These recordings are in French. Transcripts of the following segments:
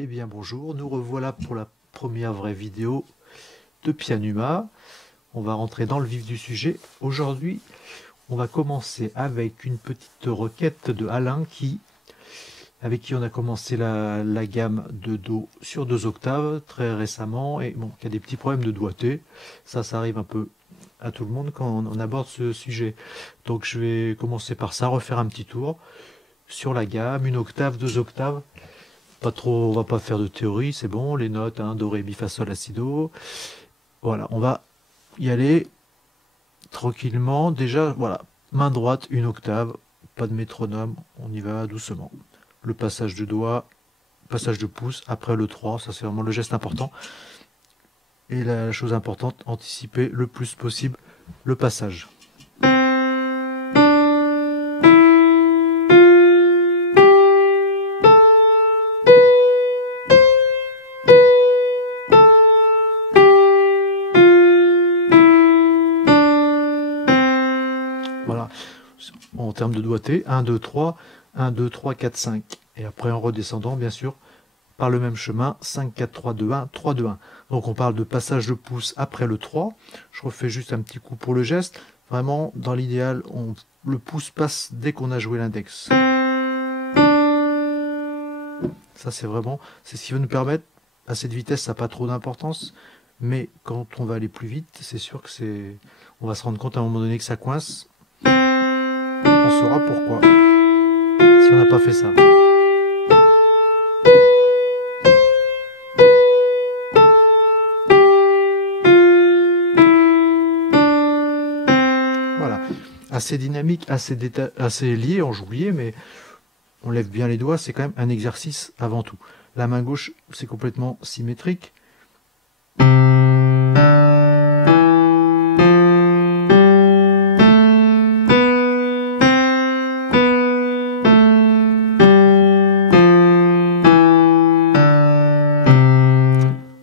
Eh bien bonjour, nous revoilà pour la première vraie vidéo de Pianuma. On va rentrer dans le vif du sujet. Aujourd'hui, on va commencer avec une petite requête de Alain avec qui on a commencé la gamme de Do sur 2 octaves très récemment et bon, qui a des petits problèmes de doigté. Ça arrive un peu à tout le monde quand on aborde ce sujet. Donc je vais commencer par ça, refaire un petit tour sur la gamme, 1 octave, 2 octaves. Pas trop, on va pas faire de théorie, c'est bon, les notes, hein, do, ré, mi, fa, sol, la, si, do. Voilà, on va y aller tranquillement. Déjà, voilà, main droite, 1 octave, pas de métronome, on y va doucement. Le passage de doigt, passage de pouce, après le 3, ça c'est vraiment le geste important. Et la chose importante, anticiper le plus possible le passage. Voilà, en termes de doigté, 1, 2, 3, 1, 2, 3, 4, 5. Et après en redescendant, bien sûr, par le même chemin, 5, 4, 3, 2, 1, 3, 2, 1. Donc on parle de passage de pouce après le 3. Je refais juste un petit coup pour le geste. Vraiment, dans l'idéal, le pouce passe dès qu'on a joué l'index. Ça c'est ce qui va nous permettre, à cette vitesse, ça n'a pas trop d'importance. Mais quand on va aller plus vite, c'est sûr que on va se rendre compte à un moment donné que ça coince. On saura pourquoi, si on n'a pas fait ça. Voilà, assez dynamique, assez lié, enjoué, mais on lève bien les doigts, c'est quand même un exercice avant tout. La main gauche, c'est complètement symétrique.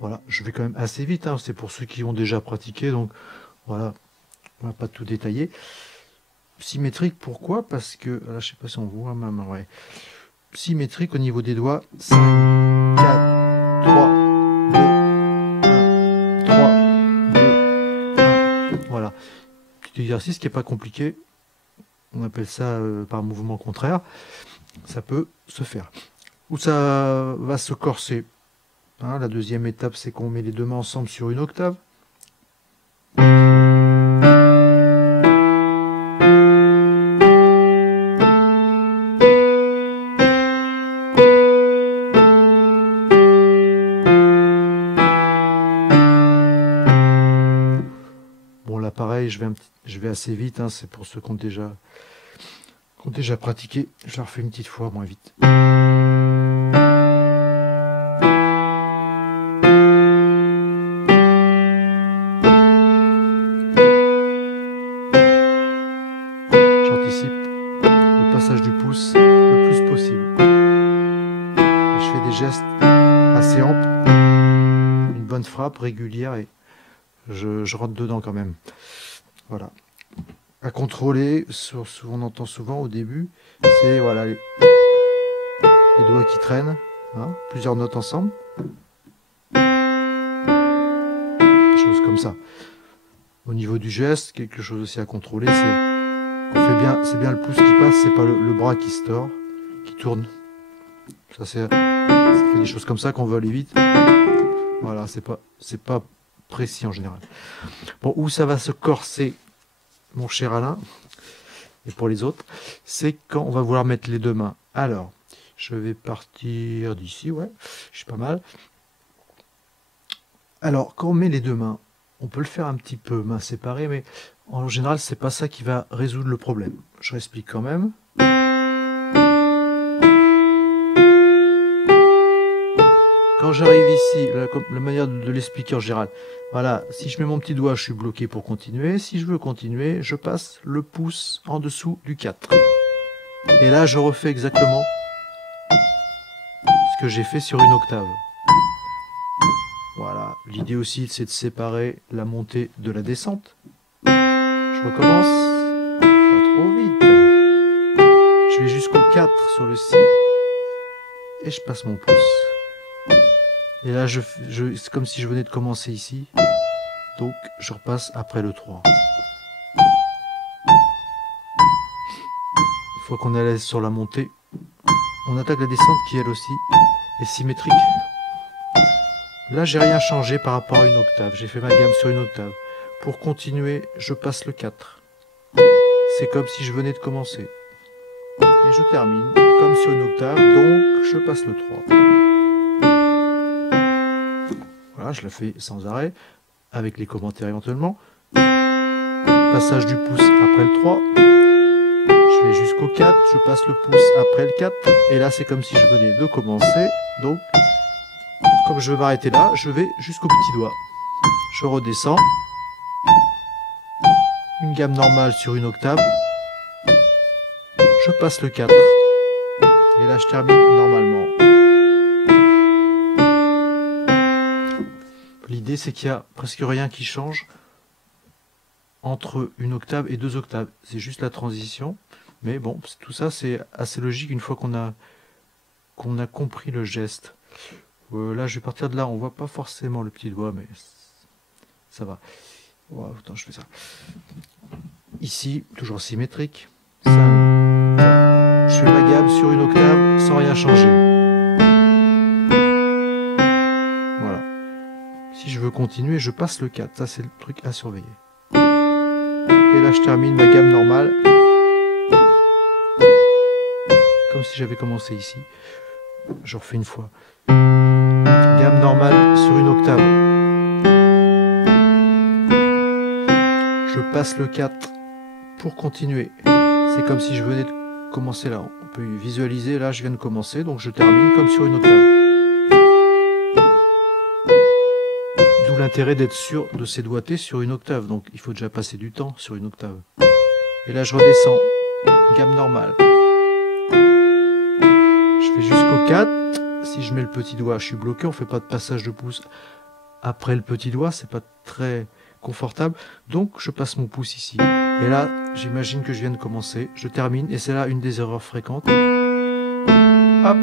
Voilà, je vais quand même assez vite, hein, c'est pour ceux qui ont déjà pratiqué, donc voilà, on va pas tout détailler. Symétrique, pourquoi? Parce que, là, je sais pas si on voit ma main, ouais. Symétrique au niveau des doigts, 5, 4, 3, 2, 1, 3, 2, 1. Voilà. Petit exercice qui n'est pas compliqué. On appelle ça par mouvement contraire. Ça peut se faire. Où ça va se corser. Hein, la deuxième étape, c'est qu'on met les deux mains ensemble sur 1 octave. Pareil, je vais assez vite, hein, c'est pour ceux qui ont déjà pratiqué. Je la refais une petite fois, moins vite. J'anticipe le passage du pouce le plus possible. Et je fais des gestes assez amples, une bonne frappe régulière et je rentre dedans quand même. Voilà. À contrôler, on entend souvent au début, c'est voilà, les doigts qui traînent, hein, plusieurs notes ensemble. Des choses comme ça. Au niveau du geste, quelque chose aussi à contrôler, c'est bien le pouce qui passe, c'est pas le bras qui se tord, qui tourne. Ça fait des choses comme ça qu'on veut aller vite. Voilà, c'est pas précis en général. Bon, où ça va se corser, mon cher Alain, et pour les autres, c'est quand on va vouloir mettre les deux mains. Alors, je vais partir d'ici, ouais, je suis pas mal. Alors, quand on met les deux mains, on peut le faire un petit peu main séparée, mais en général, c'est pas ça qui va résoudre le problème. Je réexplique quand même. Quand j'arrive ici, la manière de l'expliquer en général, voilà, si je mets mon petit doigt, je suis bloqué pour continuer. Si je veux continuer, je passe le pouce en dessous du 4. Et là, je refais exactement ce que j'ai fait sur 1 octave. Voilà, l'idée aussi, c'est de séparer la montée de la descente. Je recommence, pas trop vite. Je vais jusqu'au 4 sur le Si, et je passe mon pouce. Et là, c'est comme si je venais de commencer ici. Donc, je repasse après le 3. Une fois qu'on est à l'aise sur la montée, on attaque la descente qui, elle aussi, est symétrique. Là, j'ai rien changé par rapport à une octave. J'ai fait ma gamme sur une octave. Pour continuer, je passe le 4. C'est comme si je venais de commencer. Et je termine comme sur une octave, donc je passe le 3. Voilà, je la fais sans arrêt, avec les commentaires éventuellement. Passage du pouce après le 3. Je vais jusqu'au 4, je passe le pouce après le 4. Et là, c'est comme si je venais de commencer. Donc, comme je veux m'arrêter là, je vais jusqu'au petit doigt. Je redescends. Une gamme normale sur une octave. Je passe le 4. Et là, je termine normalement. L'idée, c'est qu'il n'y a presque rien qui change entre une octave et 2 octaves. C'est juste la transition. Mais bon, tout ça, c'est assez logique une fois qu'on a compris le geste. Là, je vais partir de là. On voit pas forcément le petit doigt, mais ça va. Wow, attends, je fais ça. Ici, toujours symétrique. Ça, je fais ma gamme sur une octave sans rien changer. Voilà. Si je veux continuer, je passe le 4. Ça, c'est le truc à surveiller. Et là, je termine ma gamme normale. Comme si j'avais commencé ici. Je refais une fois. Gamme normale sur une octave. Je passe le 4 pour continuer. C'est comme si je venais de commencer là. On peut visualiser, là je viens de commencer, donc je termine comme sur une octave. D'où l'intérêt d'être sûr de ses doigtés sur une octave. Donc il faut déjà passer du temps sur une octave. Et là je redescends. Gamme normale. Je fais jusqu'au 4. Si je mets le petit doigt, je suis bloqué, on fait pas de passage de pouce après le petit doigt, c'est pas très confortable. Donc je passe mon pouce ici. Et là, j'imagine que je viens de commencer, je termine, et c'est là une des erreurs fréquentes. Hop,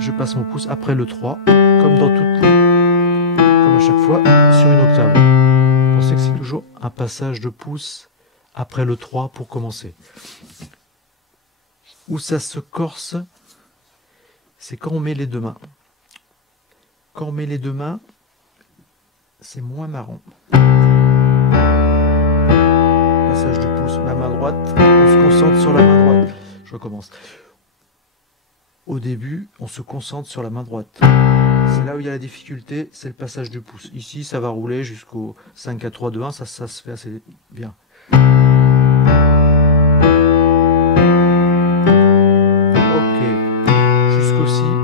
je passe mon pouce après le 3, comme à chaque fois, sur une octave. Pensez que c'est toujours un passage de pouce après le 3 pour commencer. Où ça se corse, c'est quand on met les deux mains. Quand on met les deux mains, c'est moins marrant. Passage du pouce, la main droite, on se concentre sur la main droite. Je recommence. Au début, on se concentre sur la main droite. C'est là où il y a la difficulté, c'est le passage du pouce. Ici, ça va rouler jusqu'au 5, 4, 3, 2, 1, ça se fait assez bien.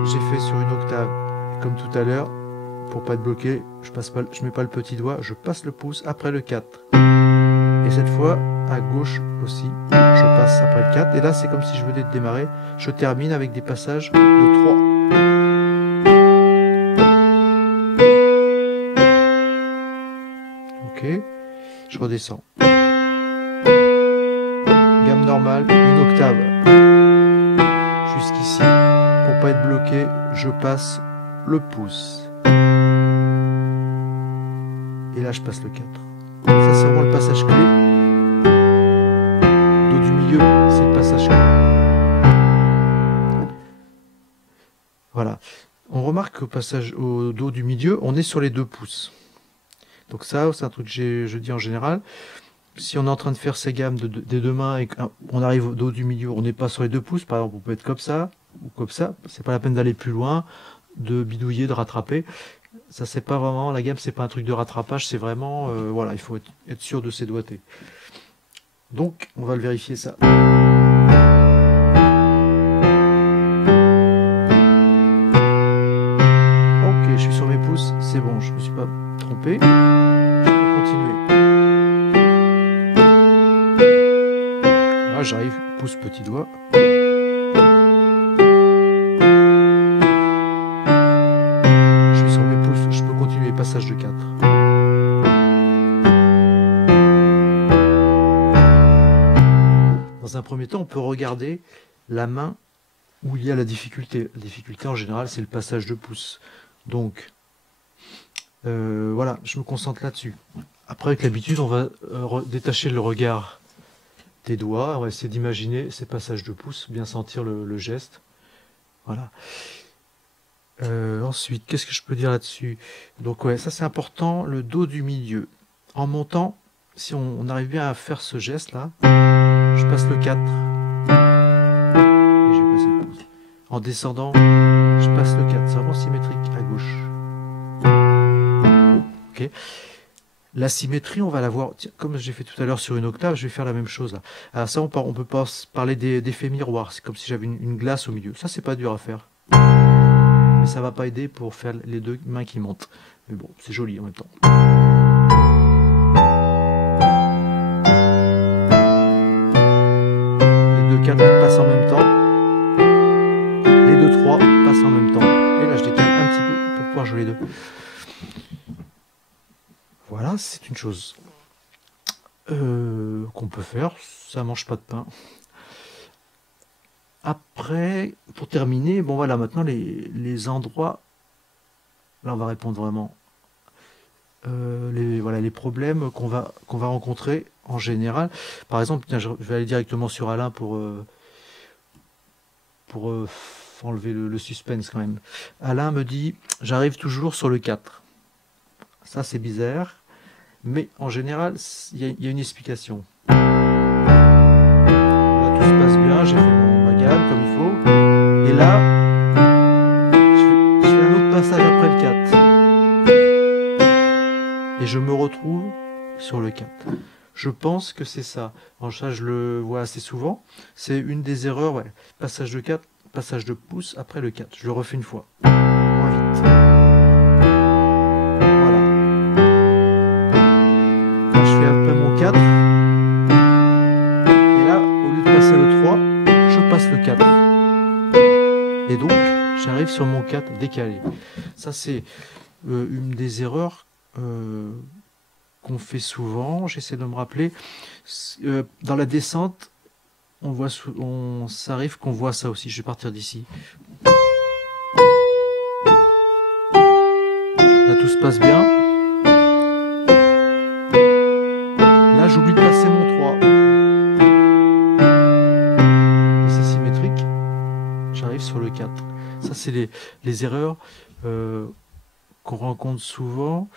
J'ai fait sur une octave, comme tout à l'heure, pour pas être bloqué, je mets pas le petit doigt, je passe le pouce après le 4. Et cette fois, à gauche aussi, je passe après le 4. Et là, c'est comme si je venais de démarrer. Je termine avec des passages de 3. Ok, je redescends. Gamme normale, une octave. Jusqu'ici. Pour pas être bloqué, je passe le pouce. Et là, je passe le 4. Ça, c'est vraiment le passage clé. Do du milieu, c'est le passage clé. Voilà. On remarque qu'au passage au do du milieu, on est sur les 2 pouces. Donc ça, c'est un truc que je dis en général. Si on est en train de faire ces gammes des deux mains et qu'on arrive au do du milieu, on n'est pas sur les 2 pouces. Par exemple, on peut être comme ça ou comme ça. C'est pas la peine d'aller plus loin, de bidouiller, de rattraper. Ça, c'est pas vraiment la gamme, c'est pas un truc de rattrapage, c'est vraiment voilà, il faut être sûr de ses doigtés. Donc, on va le vérifier ça. Ok, je suis sur mes pouces, c'est bon, je me suis pas trompé. Je peux continuer. Là, j'arrive, pouce, petit doigt. Passage de 4. Dans un premier temps, on peut regarder la main où il y a la difficulté. La difficulté en général, c'est le passage de pouce. Donc, Voilà, je me concentre là-dessus. Après, avec l'habitude, on va détacher le regard des doigts. On va essayer d'imaginer ces passages de pouce, bien sentir le geste. Voilà. Ensuite, qu'est-ce que je peux dire là-dessus? Donc ouais, ça c'est important, le dos du milieu. En montant, si on arrive bien à faire ce geste-là, je passe le 4 et je vais passer le pouce. En descendant, je passe le 4. C'est vraiment symétrique à gauche. Ok. La symétrie, on va la voir, tiens, comme j'ai fait tout à l'heure sur une octave, je vais faire la même chose là. Alors ça, on peut pas parler d'effet miroir, c'est comme si j'avais une glace au milieu. Ça, c'est pas dur à faire. Mais ça va pas aider pour faire les deux mains qui montent. Mais bon, c'est joli en même temps. Les deux 4 passent en même temps. Les deux 3 passent en même temps. Et là, je décale un petit peu pour pouvoir jouer les deux. Voilà, c'est une chose qu'on peut faire. Ça mange pas de pain. Après, pour terminer, bon voilà, maintenant les endroits, là on va répondre vraiment. Les problèmes qu'on va rencontrer en général. Par exemple, tiens, je vais aller directement sur Alain pour enlever le suspense quand même. Alain me dit, j'arrive toujours sur le 4. Ça c'est bizarre, mais en général, il y a une explication. Là tout se passe bien, j'ai fait ma gamme comme il faut. Et là, je fais un autre passage après le 4. Et je me retrouve sur le 4. Je pense que c'est ça. En ça, je le vois assez souvent. C'est une des erreurs, ouais. Passage de 4, passage de pouce après le 4. Je le refais une fois. Moins vite. Voilà. Là, je fais après mon 4. Et là, au lieu de passer le 3, je passe le 4. Et donc, j'arrive sur mon 4 décalé. Ça, c'est une des erreurs qu'on fait souvent. J'essaie de me rappeler. Dans la descente, ça arrive qu'on voit ça aussi. Je vais partir d'ici. Là, tout se passe bien. Là, j'oublie de passer mon 3. Et c'est symétrique. J'arrive sur le 4. Ça, c'est les erreurs qu'on rencontre souvent.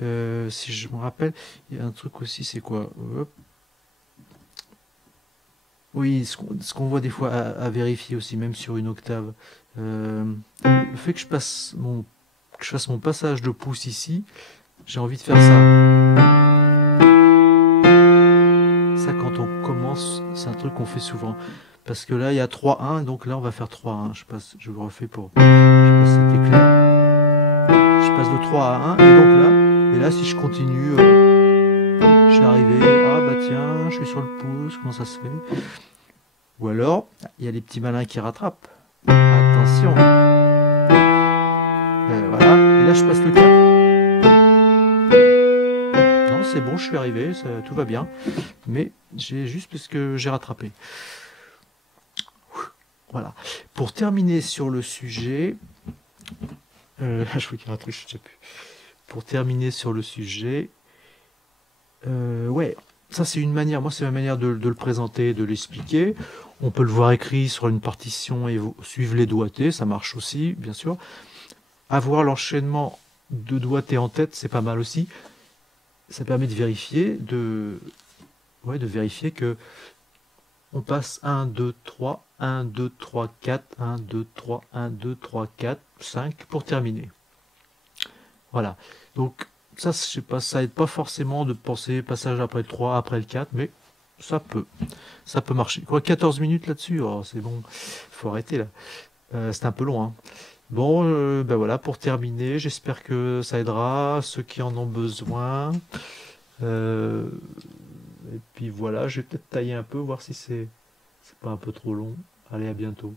Si je me rappelle, il y a un truc aussi, c'est quoi? Hop. Oui, ce qu'on voit des fois à vérifier aussi, même sur une octave. Le fait que je fasse mon passage de pouce ici, j'ai envie de faire ça. Ça, quand on commence, c'est un truc qu'on fait souvent. Parce que là, il y a 3-1, donc là, on va faire 3-1. Je le refais pour... Je sais pas si c'était clair. Je passe de 3 à 1, et donc là, si je continue, je suis arrivé, ah bah tiens, je suis sur le pouce, comment ça se fait? Ou alors, il y a les petits malins qui rattrapent. Attention. Voilà, et là je passe le 4. Non, c'est bon, je suis arrivé, tout va bien. Mais j'ai juste parce que j'ai rattrapé. Voilà. Pour terminer sur le sujet... je veux qu'il y ait un truc, je sais plus. Pour terminer sur le sujet, ouais, ça c'est une manière, moi c'est ma manière de le présenter, de l'expliquer. On peut le voir écrit sur une partition et suivre les doigtés, ça marche aussi, bien sûr. Avoir l'enchaînement de doigtés en tête, c'est pas mal aussi. Ça permet de vérifier, vérifier que on passe 1, 2, 3, 1, 2, 3, 4, 1, 2, 3, 1, 2, 3, 4, 5 pour terminer. Voilà, donc ça, je sais pas, ça aide pas forcément de penser passage après le 3, après le 4, mais ça peut marcher. Quoi, 14 minutes là-dessus, oh, c'est bon, faut arrêter là. C'est un peu long, hein. Bon, ben voilà, pour terminer, j'espère que ça aidera ceux qui en ont besoin. Et puis voilà, je vais peut-être tailler un peu, voir si c'est pas un peu trop long. Allez, à bientôt.